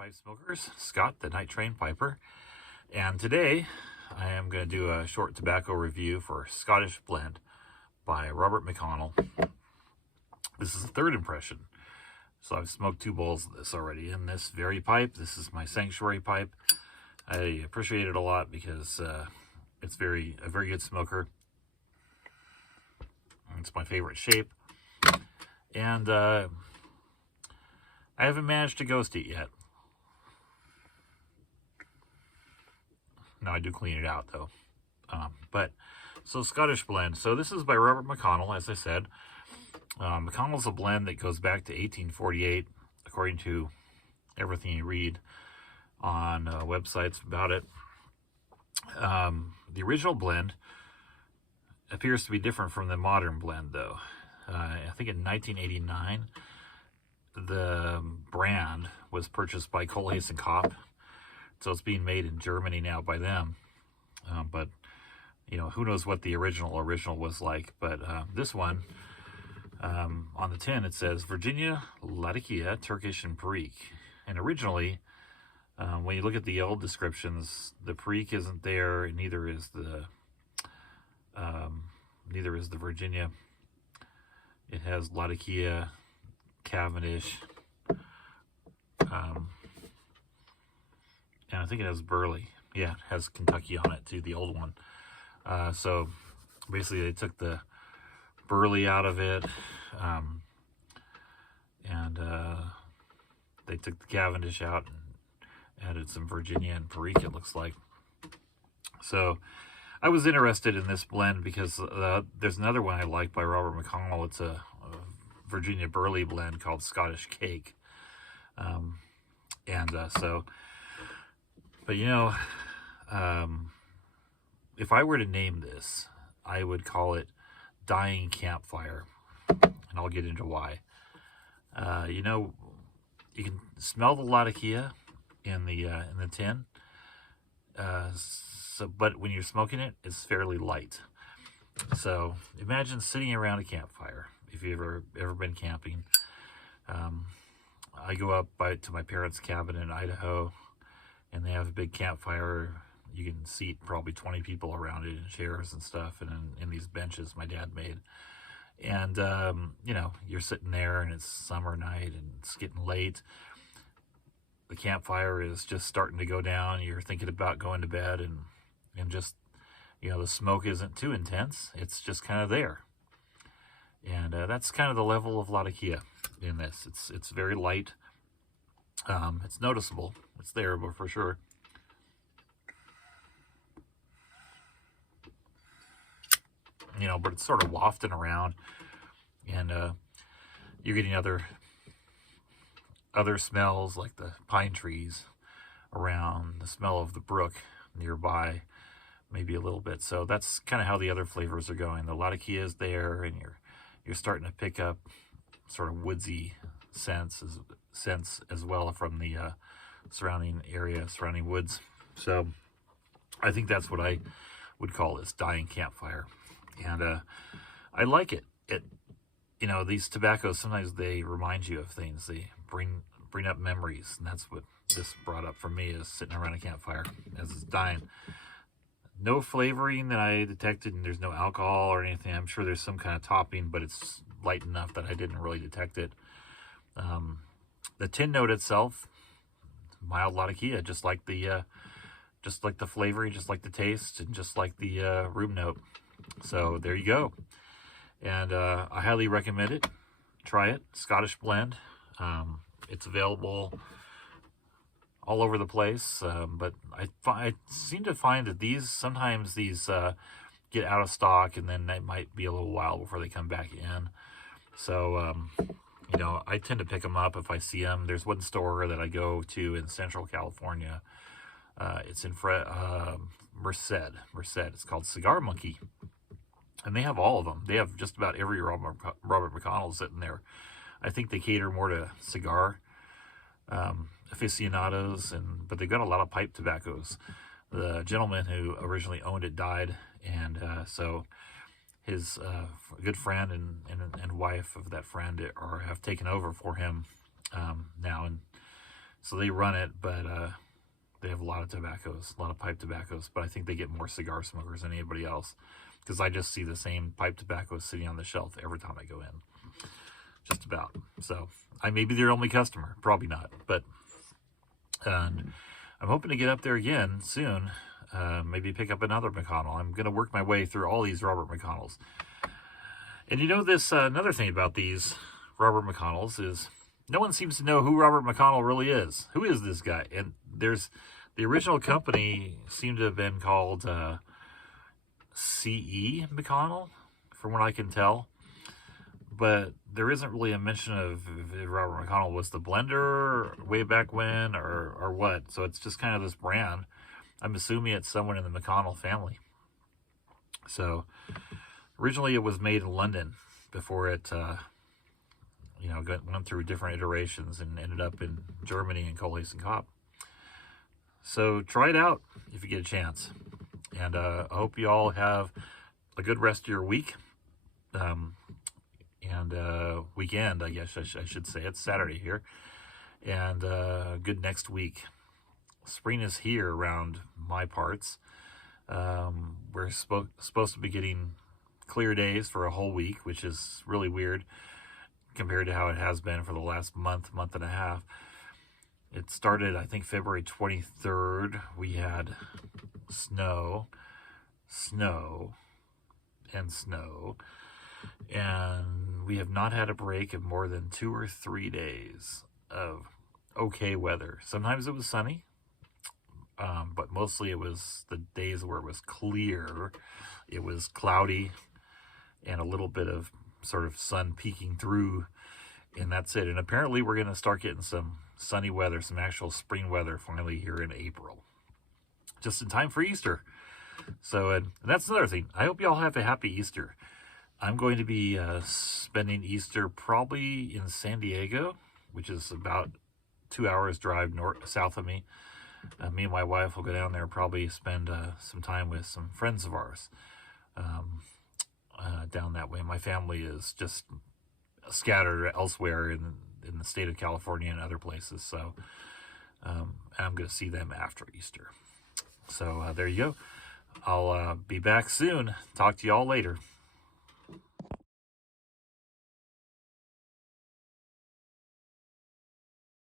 pipe smokers, Scott, the Night Train Piper, and today I am going to do a short tobacco review for Scottish Blend by Robert McConnell. This is a third impression, so I've smoked 2 bowls of this already in this very pipe. This is my sanctuary pipe. I appreciate it a lot because it's a very good smoker. It's my favorite shape, and I haven't managed to ghost it yet. No, I do clean it out though. So Scottish Blend. So this is by Robert McConnell, as I said. McConnell's a blend that goes back to 1848, according to everything you read on websites about it. The original blend appears to be different from the modern blend, though. I think in 1989, the brand was purchased by Kohlhaas and Kopp, so it's being made in Germany now by them. But you know, who knows what the original was like? But this one, on the tin, it says Virginia, Latakia, Turkish, and Perique. And originally, when you look at the old descriptions, the Perique isn't there, and neither is the Virginia. It has Latakia, Cavendish, and I think it has Burley. Yeah, it has Kentucky on it too, the old one. So basically they took the Burley out of it, and they took the Cavendish out and added some Virginia and Perique, it looks like. So I was interested in this blend because there's another one I like by Robert McConnell. It's a Virginia Burley blend called Scottish Cake. But you know, if I were to name this, I would call it Dying Campfire, and I'll get into why. You know, you can smell the Latakia in the tin. But when you're smoking it, it's fairly light. So imagine sitting around a campfire. If you've ever been camping, I go up to my parents' cabin in Idaho, and they have a big campfire. You can seat probably 20 people around it in chairs and stuff, and in these benches my dad made. And you know, you're sitting there, and it's summer night, and it's getting late. The campfire is just starting to go down. You're thinking about going to bed, and just, you know, the smoke isn't too intense. It's just kind of there. And that's kind of the level of Latakia in this. It's very light. It's noticeable. It's there, but for sure. You know, but it's sort of wafting around, and you're getting other smells like the pine trees around, the smell of the brook nearby, maybe a little bit. So that's kind of how the other flavors are going. The Latakia is there, and you're starting to pick up sort of woodsy scents as well from the surrounding woods. So I think that's what I would call this, Dying Campfire. And I like it. You know, these tobaccos, sometimes they remind you of things. They bring up memories, and that's what this brought up for me, is sitting around a campfire as it's dying. No flavoring that I detected, and there's no alcohol or anything. I'm sure there's some kind of topping, but it's light enough that I didn't really detect it. The tin note itself, mild Latakia, just like the flavoring, just like the taste, and just like the room note. So there you go. And I highly recommend it. Try it. Scottish Blend. It's available all over the place, but I seem to find that sometimes these get out of stock, and then it might be a little while before they come back in. So you know, I tend to pick them up if I see them. There's one store that I go to in Central California. It's in Merced. It's called Cigar Monkey, and they have all of them. They have just about every Robert McConnell sitting there. I think they cater more to cigar aficionados, but they've got a lot of pipe tobaccos. The gentleman who originally owned it died, and so his good friend and wife of that friend have taken over for him now, and So they run it, but they have a lot of tobaccos, a lot of pipe tobaccos, but I think they get more cigar smokers than anybody else, because I just see the same pipe tobaccos sitting on the shelf every time I go in, just about. So I may be their only customer, probably not, but and I'm hoping to get up there again soon, maybe pick up another McConnell. I'm going to work my way through all these Robert McConnells. And you know this, another thing about these Robert McConnells is no one seems to know who Robert McConnell really is. Who is this guy? And there's the original company seemed to have been called C.E. McConnell, from what I can tell. But there isn't really a mention of if Robert McConnell was the blender way back when or what. So it's just kind of this brand. I'm assuming it's someone in the McConnell family. So originally it was made in London before it went through different iterations and ended up in Germany and Coles and Kopp. So try it out if you get a chance. And I hope you all have a good rest of your week. And weekend, I guess I should say. It's Saturday here. And good next week. Spring is here around my parts. We're supposed to be getting clear days for a whole week, which is really weird compared to how it has been for the last month and a half. It started, I think, February 23rd. We had snow, and snow. And we have not had a break of more than 2 or 3 days of okay weather. Sometimes it was sunny, but mostly it was the days where it was clear. It was cloudy and a little bit of sort of sun peeking through, and that's it. And apparently we're going to start getting some sunny weather, some actual spring weather finally here in April, just in time for Easter. So and that's another thing. I hope you all have a happy Easter. I'm going to be spending Easter probably in San Diego, which is about 2 hours drive south of me. Me and my wife will go down there, probably spend some time with some friends of ours down that way. My family is just scattered elsewhere in the state of California and other places. So I'm going to see them after Easter. So there you go. I'll be back soon. Talk to you all later.